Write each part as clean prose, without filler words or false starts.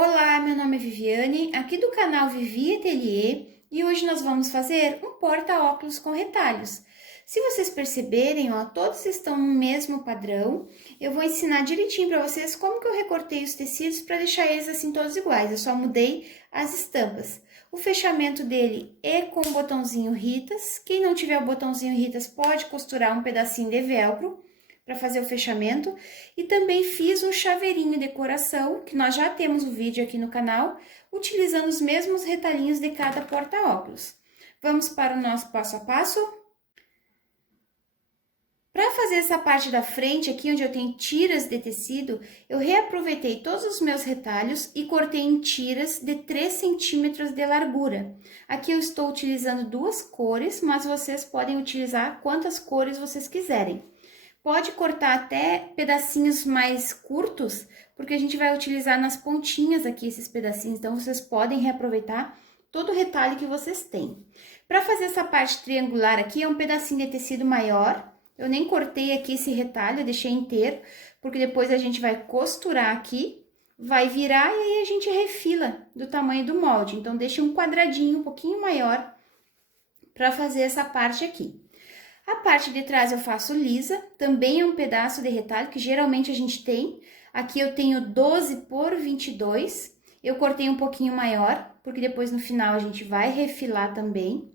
Olá, meu nome é Viviane, aqui do canal Vivi Atelier, e hoje nós vamos fazer um porta-óculos com retalhos. Se vocês perceberem, ó, todos estão no mesmo padrão. Eu vou ensinar direitinho para vocês como que eu recortei os tecidos para deixar eles assim todos iguais. Eu só mudei as estampas. O fechamento dele é com o botãozinho Ritas. Quem não tiver o botãozinho Ritas pode costurar um pedacinho de velcro para fazer o fechamento, e também fiz um chaveirinho de decoração, que nós já temos o vídeo aqui no canal, utilizando os mesmos retalhinhos de cada porta-óculos. Vamos para o nosso passo a passo? Para fazer essa parte da frente aqui, onde eu tenho tiras de tecido, eu reaproveitei todos os meus retalhos e cortei em tiras de 3 centímetros de largura. Aqui eu estou utilizando duas cores, mas vocês podem utilizar quantas cores vocês quiserem. Pode cortar até pedacinhos mais curtos, porque a gente vai utilizar nas pontinhas aqui esses pedacinhos, então vocês podem reaproveitar todo o retalho que vocês têm. Para fazer essa parte triangular aqui, é um pedacinho de tecido maior, eu nem cortei aqui esse retalho, eu deixei inteiro, porque depois a gente vai costurar aqui, vai virar e aí a gente refila do tamanho do molde. Então, deixa um quadradinho um pouquinho maior para fazer essa parte aqui. A parte de trás eu faço lisa, também é um pedaço de retalho que geralmente a gente tem. Aqui eu tenho 12 por 22, eu cortei um pouquinho maior, porque depois no final a gente vai refilar também.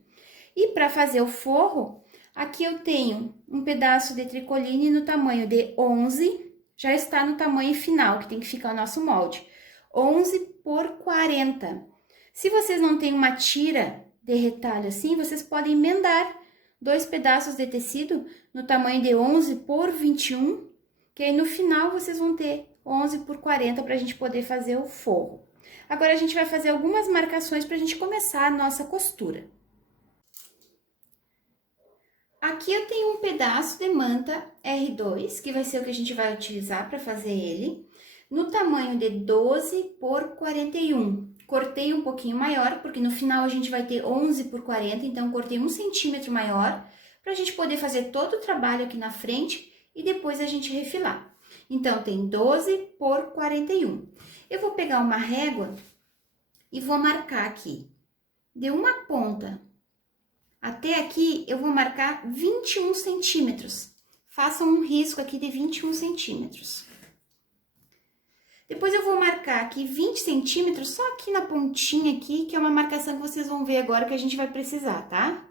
E para fazer o forro, aqui eu tenho um pedaço de tricoline no tamanho de 11, já está no tamanho final, que tem que ficar o nosso molde, 11 por 40. Se vocês não têm uma tira de retalho assim, vocês podem emendar dois pedaços de tecido no tamanho de 11 por 21, que aí no final vocês vão ter 11 por 40 para a gente poder fazer o forro. Agora, a gente vai fazer algumas marcações para a gente começar a nossa costura. Aqui eu tenho um pedaço de manta R2, que vai ser o que a gente vai utilizar para fazer ele, no tamanho de 12 por 41. Cortei um pouquinho maior, porque no final a gente vai ter 11 por 40, então cortei 1 centímetro maior, para a gente poder fazer todo o trabalho aqui na frente e depois a gente refilar. Então, tem 12 por 41. Eu vou pegar uma régua e vou marcar aqui, de uma ponta até aqui, eu vou marcar 21 centímetros. Façam um risco aqui de 21 centímetros. Depois eu vou marcar aqui 20 centímetros, só aqui na pontinha aqui, que é uma marcação que vocês vão ver agora que a gente vai precisar, tá?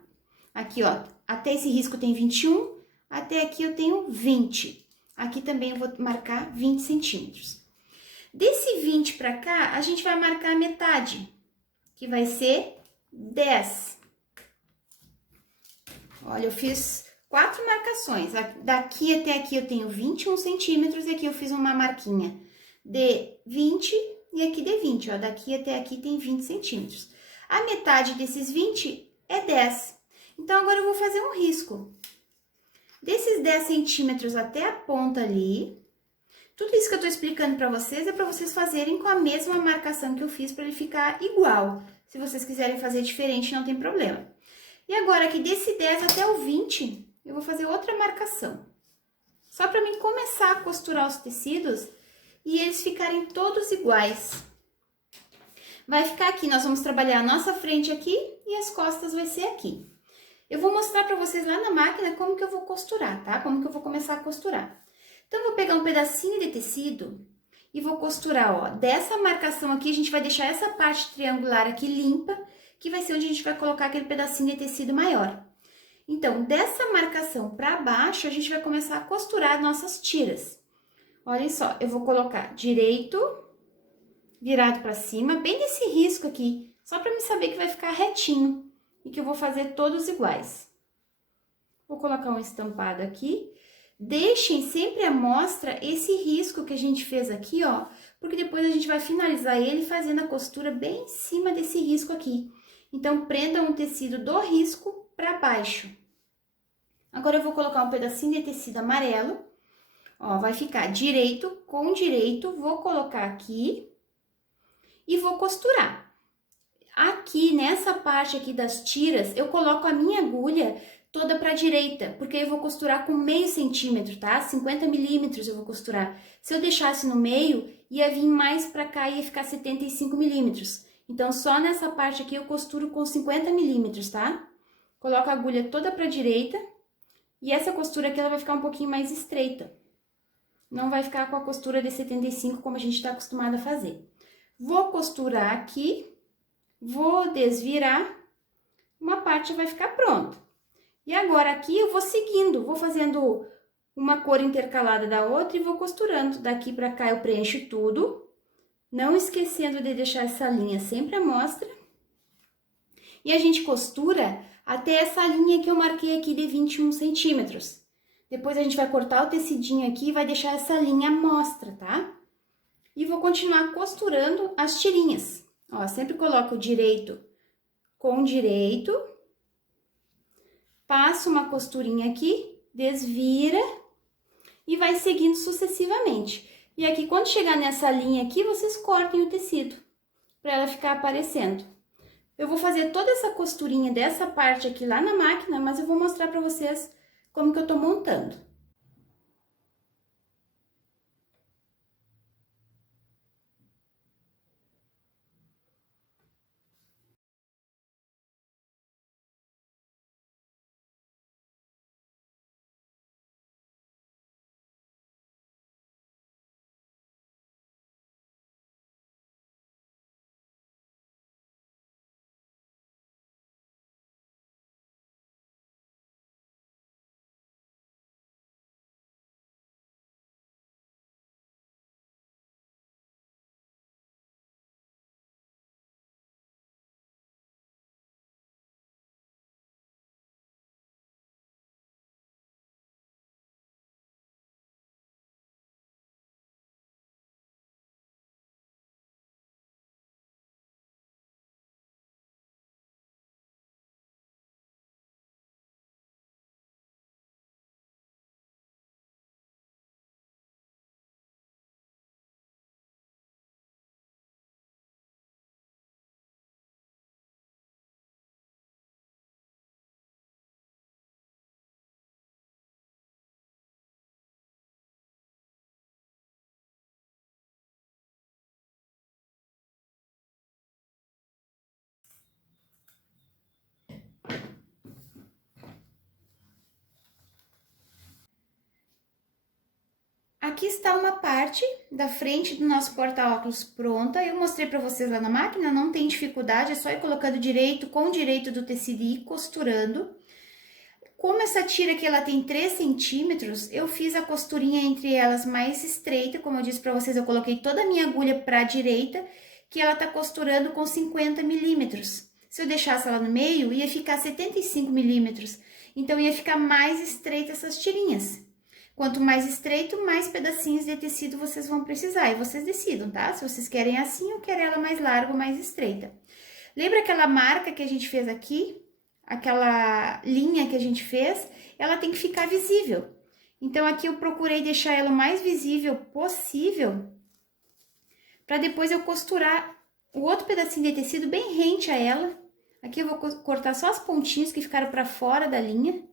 Aqui, ó, até esse risco tem 21, até aqui eu tenho 20. Aqui também eu vou marcar 20 centímetros. Desse 20 pra cá, a gente vai marcar a metade, que vai ser 10. Olha, eu fiz 4 marcações. Daqui até aqui eu tenho 21 centímetros e aqui eu fiz uma marquinha de 20 e aqui de 20, ó. Daqui até aqui tem 20 centímetros. A metade desses 20 é 10. Então, agora eu vou fazer um risco. Desses 10 centímetros até a ponta ali, tudo isso que eu tô explicando pra vocês é pra vocês fazerem com a mesma marcação que eu fiz pra ele ficar igual. Se vocês quiserem fazer diferente, não tem problema. E agora, aqui desse 10 até o 20, eu vou fazer outra marcação. Só para mim começar a costurar os tecidos e eles ficarem todos iguais. Vai ficar aqui, nós vamos trabalhar a nossa frente aqui e as costas vai ser aqui. Eu vou mostrar para vocês lá na máquina como que eu vou costurar, tá? Como que eu vou começar a costurar. Então, eu vou pegar um pedacinho de tecido e vou costurar, ó. Dessa marcação aqui, a gente vai deixar essa parte triangular aqui limpa, que vai ser onde a gente vai colocar aquele pedacinho de tecido maior. Então, dessa marcação para baixo, a gente vai começar a costurar nossas tiras. Olhem só, eu vou colocar direito, virado para cima, bem nesse risco aqui, só para me saber que vai ficar retinho e que eu vou fazer todos iguais. Vou colocar um estampado aqui. Deixem sempre à mostra esse risco que a gente fez aqui, ó, porque depois a gente vai finalizar ele fazendo a costura bem em cima desse risco aqui. Então, prendam o tecido do risco para baixo. Agora, eu vou colocar um pedacinho de tecido amarelo. Ó, vai ficar direito com direito. Vou colocar aqui e vou costurar. Aqui, nessa parte aqui das tiras, eu coloco a minha agulha toda para a direita, porque eu vou costurar com meio centímetro, tá? 50 milímetros eu vou costurar. Se eu deixasse no meio, ia vir mais para cá e ia ficar 75 milímetros. Então, só nessa parte aqui eu costuro com 50 milímetros, tá? Coloco a agulha toda para a direita e essa costura aqui ela vai ficar um pouquinho mais estreita. Não vai ficar com a costura de 75 como a gente está acostumado a fazer. Vou costurar aqui, vou desvirar, uma parte vai ficar pronta. E agora aqui eu vou seguindo, vou fazendo uma cor intercalada da outra e vou costurando. Daqui pra cá eu preencho tudo, não esquecendo de deixar essa linha sempre à mostra. E a gente costura até essa linha que eu marquei aqui de 21 centímetros. Depois a gente vai cortar o tecidinho aqui e vai deixar essa linha à mostra, tá? E vou continuar costurando as tirinhas. Ó, sempre coloco o direito com direito. Passa uma costurinha aqui, desvira e vai seguindo sucessivamente. E aqui, quando chegar nessa linha aqui, vocês cortem o tecido, para ela ficar aparecendo. Eu vou fazer toda essa costurinha dessa parte aqui lá na máquina, mas eu vou mostrar para vocês como que eu tô montando. Aqui está uma parte da frente do nosso porta-óculos pronta. Eu mostrei para vocês lá na máquina, não tem dificuldade, é só ir colocando direito com direito do tecido e ir costurando. Como essa tira aqui ela tem 3 centímetros, eu fiz a costurinha entre elas mais estreita, como eu disse para vocês, eu coloquei toda a minha agulha para a direita, que ela tá costurando com 50 milímetros. Se eu deixasse ela no meio, ia ficar 75 milímetros, então ia ficar mais estreita essas tirinhas. Quanto mais estreito, mais pedacinhos de tecido vocês vão precisar. E vocês decidam, tá? Se vocês querem assim ou querem ela mais larga ou mais estreita. Lembra aquela marca que a gente fez aqui? Aquela linha que a gente fez? Ela tem que ficar visível. Então, aqui eu procurei deixar ela o mais visível possível. Para depois eu costurar o outro pedacinho de tecido bem rente a ela. Aqui eu vou cortar só as pontinhas que ficaram para fora da linha.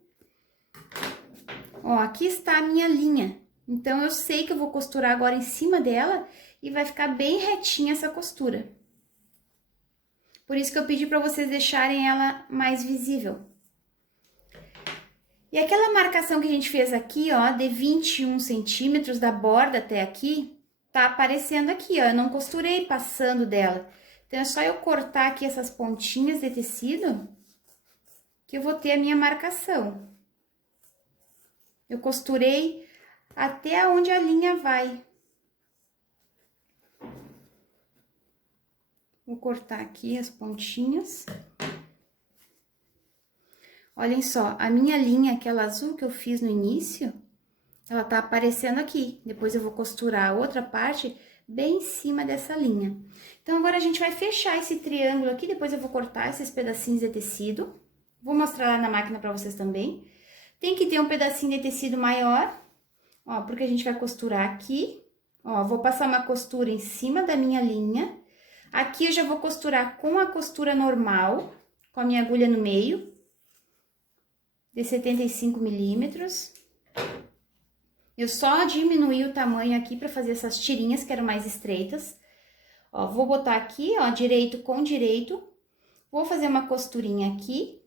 Ó, aqui está a minha linha, então eu sei que eu vou costurar agora em cima dela e vai ficar bem retinha essa costura. Por isso que eu pedi para vocês deixarem ela mais visível. E aquela marcação que a gente fez aqui, ó, de 21 centímetros da borda até aqui, tá aparecendo aqui, ó, eu não costurei passando dela. Então, é só eu cortar aqui essas pontinhas de tecido que eu vou ter a minha marcação. Eu costurei até onde a linha vai. Vou cortar aqui as pontinhas. Olhem só, a minha linha, aquela azul que eu fiz no início, ela tá aparecendo aqui. Depois eu vou costurar a outra parte bem em cima dessa linha. Então, agora a gente vai fechar esse triângulo aqui, depois eu vou cortar esses pedacinhos de tecido. Vou mostrar lá na máquina pra vocês também. Tem que ter um pedacinho de tecido maior, ó, porque a gente vai costurar aqui. Ó, vou passar uma costura em cima da minha linha. Aqui eu já vou costurar com a costura normal, com a minha agulha no meio. de 75 milímetros. Eu só diminuí o tamanho aqui para fazer essas tirinhas que eram mais estreitas. Ó, vou botar aqui, ó, direito com direito. Vou fazer uma costurinha aqui.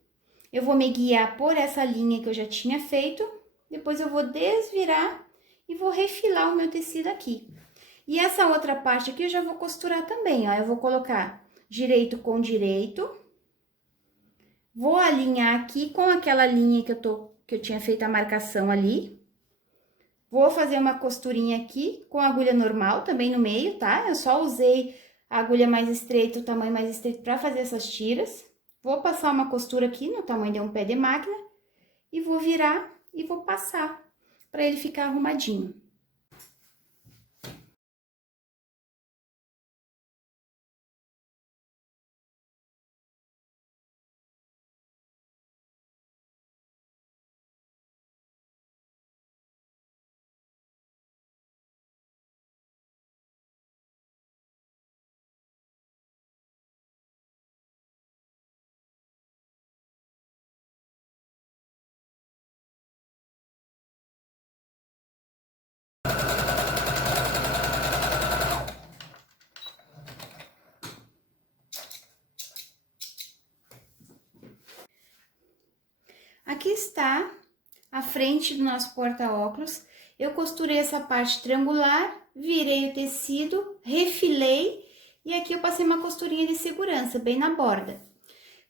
Eu vou me guiar por essa linha que eu já tinha feito. Depois eu vou desvirar e vou refilar o meu tecido aqui. E essa outra parte aqui eu já vou costurar também, ó. Eu vou colocar direito com direito. Vou alinhar aqui com aquela linha que eu tinha feito a marcação ali. Vou fazer uma costurinha aqui com a agulha normal também no meio, tá? Eu só usei a agulha mais estreita, o tamanho mais estreito para fazer essas tiras. Vou passar uma costura aqui no tamanho de um pé de máquina e vou virar e vou passar para ele ficar arrumadinho. Aqui está a frente do nosso porta-óculos. Eu costurei essa parte triangular, virei o tecido, refilei e aqui eu passei uma costurinha de segurança bem na borda.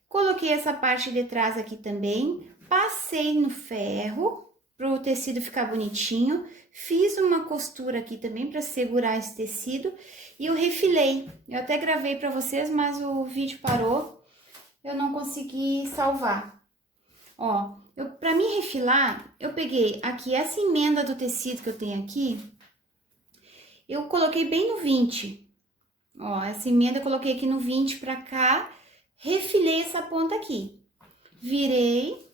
Coloquei essa parte de trás aqui também, passei no ferro para o tecido ficar bonitinho, fiz uma costura aqui também para segurar esse tecido e eu refilei. Eu até gravei para vocês, mas o vídeo parou, eu não consegui salvar. Ó, pra mim refilar, eu peguei aqui essa emenda do tecido que eu tenho aqui, eu coloquei bem no 20. Ó, essa emenda eu coloquei aqui no 20 pra cá, refilei essa ponta aqui. Virei,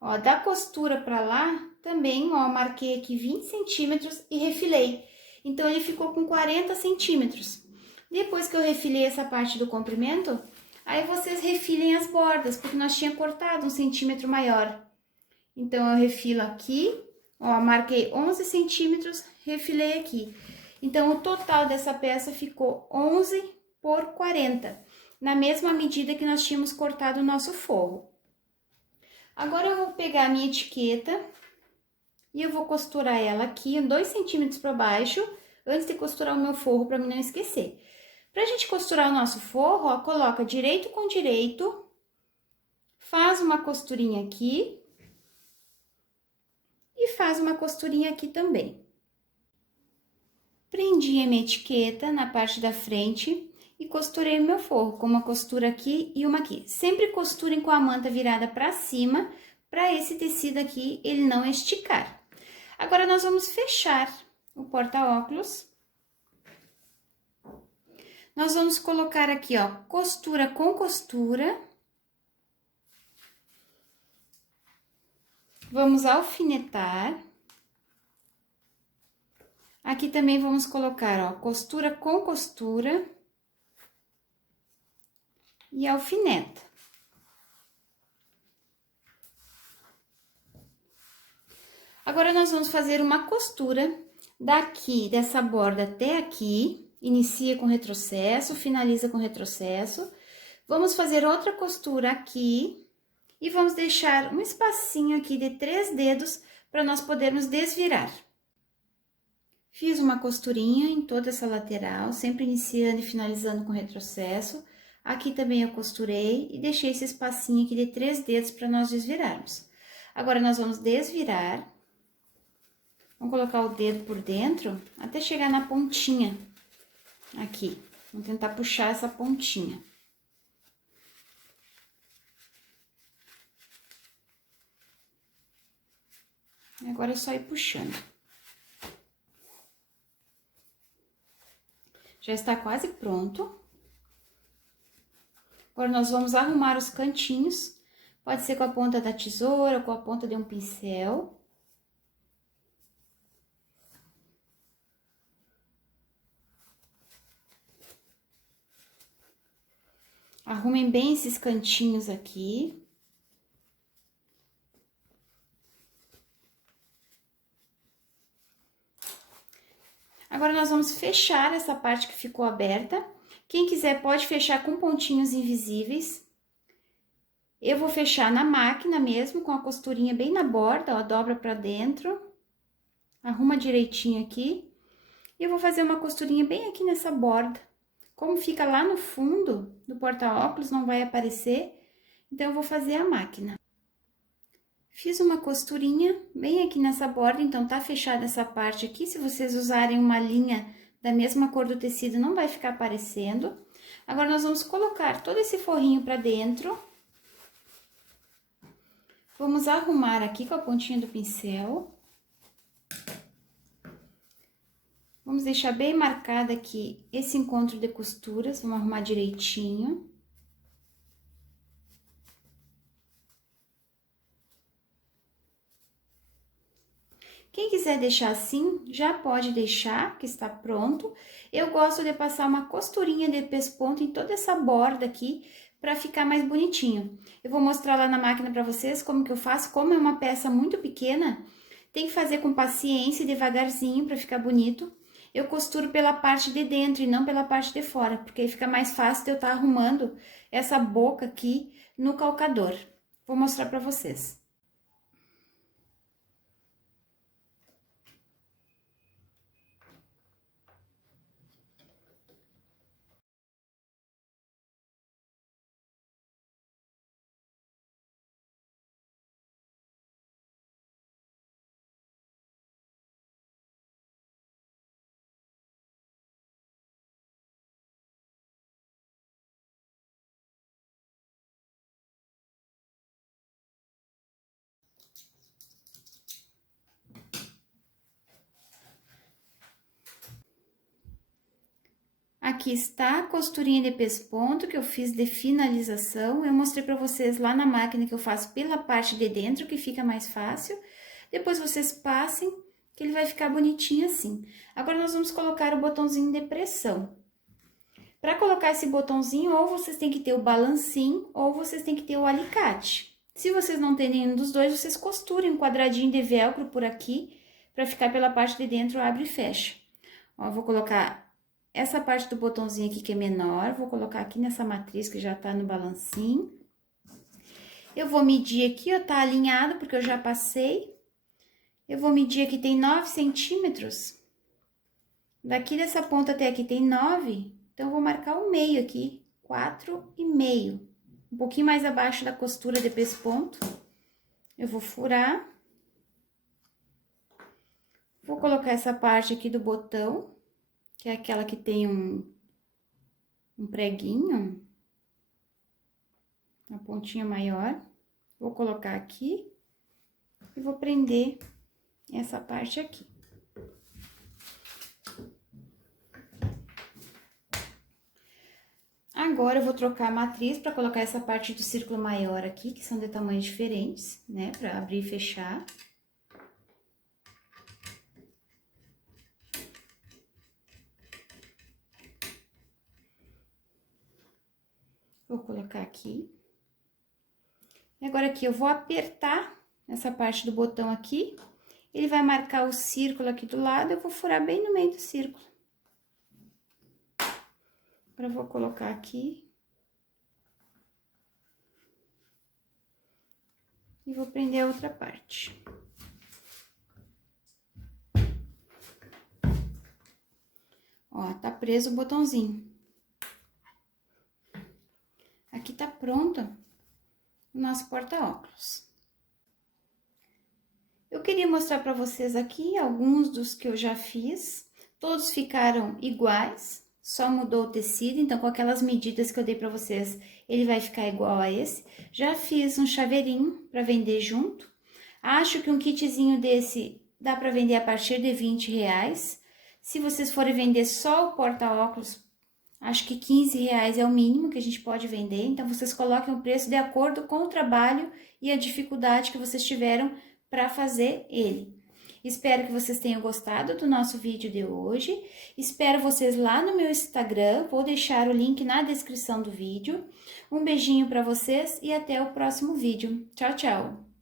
ó, da costura pra lá, também, ó, marquei aqui 20 centímetros e refilei. Então, ele ficou com 40 centímetros. Depois que eu refilei essa parte do comprimento, aí vocês refilem as bordas, porque nós tínhamos cortado 1 centímetro maior. Então, eu refilo aqui, ó, marquei 11 centímetros, refilei aqui. Então, o total dessa peça ficou 11 por 40, na mesma medida que nós tínhamos cortado o nosso forro. Agora, eu vou pegar a minha etiqueta e eu vou costurar ela aqui, 2 centímetros para baixo, antes de costurar o meu forro, para mim não esquecer. Pra gente costurar o nosso forro, ó, coloca direito com direito, faz uma costurinha aqui e faz uma costurinha aqui também. Prendi a minha etiqueta na parte da frente e costurei o meu forro com uma costura aqui e uma aqui. Sempre costurem com a manta virada para cima, para esse tecido aqui ele não esticar. Agora, nós vamos fechar o porta-óculos. Nós vamos colocar aqui, ó, costura com costura. Vamos alfinetar. Aqui também vamos colocar, ó, costura com costura. E alfineta. Agora, nós vamos fazer uma costura daqui, dessa borda até aqui. Inicia com retrocesso, finaliza com retrocesso. Vamos fazer outra costura aqui e vamos deixar um espacinho aqui de 3 dedos para nós podermos desvirar. Fiz uma costurinha em toda essa lateral, sempre iniciando e finalizando com retrocesso. Aqui também eu costurei e deixei esse espacinho aqui de 3 dedos para nós desvirarmos. Agora, nós vamos desvirar. Vamos colocar o dedo por dentro até chegar na pontinha. Aqui, vamos tentar puxar essa pontinha. Agora é só ir puxando. Já está quase pronto. Agora, nós vamos arrumar os cantinhos. Pode ser com a ponta da tesoura, com a ponta de um pincel. Arrumem bem esses cantinhos aqui. vamos fechar essa parte que ficou aberta. Quem quiser pode fechar com pontinhos invisíveis. Eu vou fechar na máquina mesmo, com a costurinha bem na borda, ó, dobra pra dentro. Arruma direitinho aqui. E eu vou fazer uma costurinha bem aqui nessa borda. Como fica lá no fundo do porta-óculos, não vai aparecer, então eu vou fazer a máquina. Fiz uma costurinha bem aqui nessa borda, então tá fechada essa parte aqui. Se vocês usarem uma linha da mesma cor do tecido, não vai ficar aparecendo. Agora, nós vamos colocar todo esse forrinho pra dentro. Vamos arrumar aqui com a pontinha do pincel. Vamos deixar bem marcado aqui esse encontro de costuras, vamos arrumar direitinho. Quem quiser deixar assim, já pode deixar, que está pronto. Eu gosto de passar uma costurinha de pesponto em toda essa borda aqui, para ficar mais bonitinho. Eu vou mostrar lá na máquina para vocês como que eu faço. Como é uma peça muito pequena, tem que fazer com paciência e devagarzinho para ficar bonito. Eu costuro pela parte de dentro e não pela parte de fora, porque aí fica mais fácil de eu estar arrumando essa boca aqui no calcador. Vou mostrar para vocês. Aqui está a costurinha de pesponto que eu fiz de finalização. Eu mostrei para vocês lá na máquina que eu faço pela parte de dentro, que fica mais fácil. Depois vocês passem, que ele vai ficar bonitinho assim. Agora, nós vamos colocar o botãozinho de pressão. Para colocar esse botãozinho, ou vocês têm que ter o balancinho, ou vocês têm que ter o alicate. Se vocês não têm nenhum dos dois, vocês costurem um quadradinho de velcro por aqui, para ficar pela parte de dentro, abre e fecha. Ó, eu vou colocar essa parte do botãozinho aqui que é menor, vou colocar aqui nessa matriz que já tá no balancinho. Eu vou medir aqui, ó, tá alinhado, porque eu já passei. Eu vou medir aqui, tem 9 centímetros. Daqui dessa ponta até aqui tem 9, então eu vou marcar o meio aqui, 4,5. Um pouquinho mais abaixo da costura de pesponto. Eu vou furar. Vou colocar essa parte aqui do botão, que é aquela que tem um preguinho, uma pontinha maior. Vou colocar aqui e vou prender essa parte aqui. Agora, eu vou trocar a matriz para colocar essa parte do círculo maior aqui, que são de tamanhos diferentes, né, para abrir e fechar. Vou colocar aqui. E agora aqui eu vou apertar essa parte do botão aqui. Ele vai marcar o círculo aqui do lado, eu vou furar bem no meio do círculo. Agora eu vou colocar aqui. E vou prender a outra parte. Ó, tá preso o botãozinho. Aqui tá pronto o nosso porta-óculos. Eu queria mostrar para vocês aqui alguns dos que eu já fiz. Todos ficaram iguais, só mudou o tecido, então com aquelas medidas que eu dei para vocês, ele vai ficar igual a esse. Já fiz um chaveirinho para vender junto. Acho que um kitzinho desse dá para vender a partir de R$20. Se vocês forem vender só o porta-óculos, acho que R$15 é o mínimo que a gente pode vender. Então, vocês coloquem o preço de acordo com o trabalho e a dificuldade que vocês tiveram para fazer ele. Espero que vocês tenham gostado do nosso vídeo de hoje. Espero vocês lá no meu Instagram. Vou deixar o link na descrição do vídeo. Um beijinho para vocês e até o próximo vídeo. Tchau, tchau!